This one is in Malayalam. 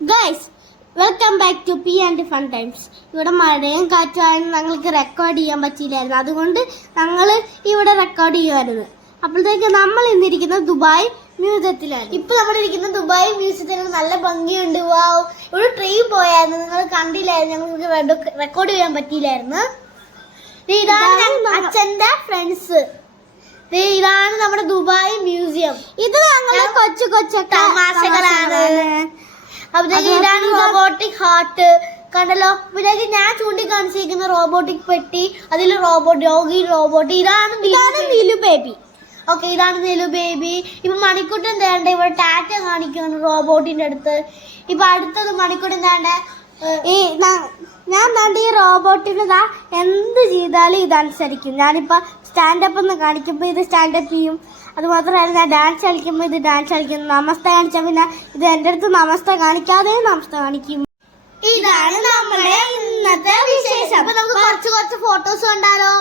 Guys welcome back to P and fun times. ഇവിടെ മഴയും കാറ്റുമായിരുന്നു, ഞങ്ങൾക്ക് റെക്കോർഡ് ചെയ്യാൻ പറ്റിയില്ലായിരുന്നു. അതുകൊണ്ട് ഞങ്ങൾ ഇവിടെ റെക്കോർഡ് ചെയ്യുമായിരുന്നു. അപ്പോഴത്തേക്ക് നമ്മൾ ഇന്നിരിക്കുന്നത് ദുബായ് മ്യൂസിയത്തിലാണ്. ഇപ്പൊ നമ്മളിരിക്കുന്ന ദുബായ് മ്യൂസിയത്തിന് നല്ല ഭംഗിയുണ്ട്. വാവ്, ഇവിടെ ട്രെയിൻ പോയായിരുന്നു, നിങ്ങൾ കണ്ടില്ലായിരുന്നു, ഞങ്ങൾക്ക് റെക്കോർഡ് ചെയ്യാൻ പറ്റിയില്ലായിരുന്നു. ഇതാണ് അച്ഛന്റെ ഫ്രണ്ട്സ്. ഇതാണ് നമ്മുടെ ദുബായ് മ്യൂസിയം. ഇത് ഞങ്ങളുടെ കൊച്ചു കൊച്ചു തമാശകളാണ്. അപ്പോഴത്തേക്ക് ഇതാണ് റോബോട്ടിക് ഹാർട്ട്, കണ്ടല്ലോ. പിന്നെ ഞാൻ ചൂണ്ടിക്കാണിച്ചിരിക്കുന്ന റോബോട്ടിക് പെട്ടി, അതിൽ യോഗി റോബോട്ട്. ഇതാണ് നീലു ബേബി. ഓക്കെ, ഇതാണ് നീലു ബേബി. ഇപ്പൊ മണിക്കുട്ടൻ തേണ്ട ഇവിടെ ടാറ്റ കാണിക്കുകയാണ് റോബോട്ടിന്റെ അടുത്ത്. ഇപ്പൊ അടുത്തത് മണിക്കുട്ടൻ തേണ്ട ഞാൻ ഈ റോബോട്ടിന് എന്ത് ചെയ്താലും ഇതനുസരിക്കും. ഞാനിപ്പോ സ്റ്റാൻഡപ്പ് എന്ന് കാണിക്കുമ്പോൾ ഇത് സ്റ്റാൻഡപ്പ് ചെയ്യും. അതുമാത്രമല്ല, ഞാൻ ഡാൻസ് കളിക്കുമ്പോൾ ഇത് ഡാൻസ് കളിക്കും. നമസ്ത കാണിച്ചാൽ പിന്നെ ഇത് എൻ്റെ അടുത്ത് നമസ്ത കാണിക്കാതെ നമസ്ത കാണിക്കും. ഇതാണ് നമ്മുടെ ഇന്നത്തെ വിശേഷം. അപ്പൊ നമുക്ക് കുറച്ച് ഫോട്ടോസ് കണ്ടാലോ?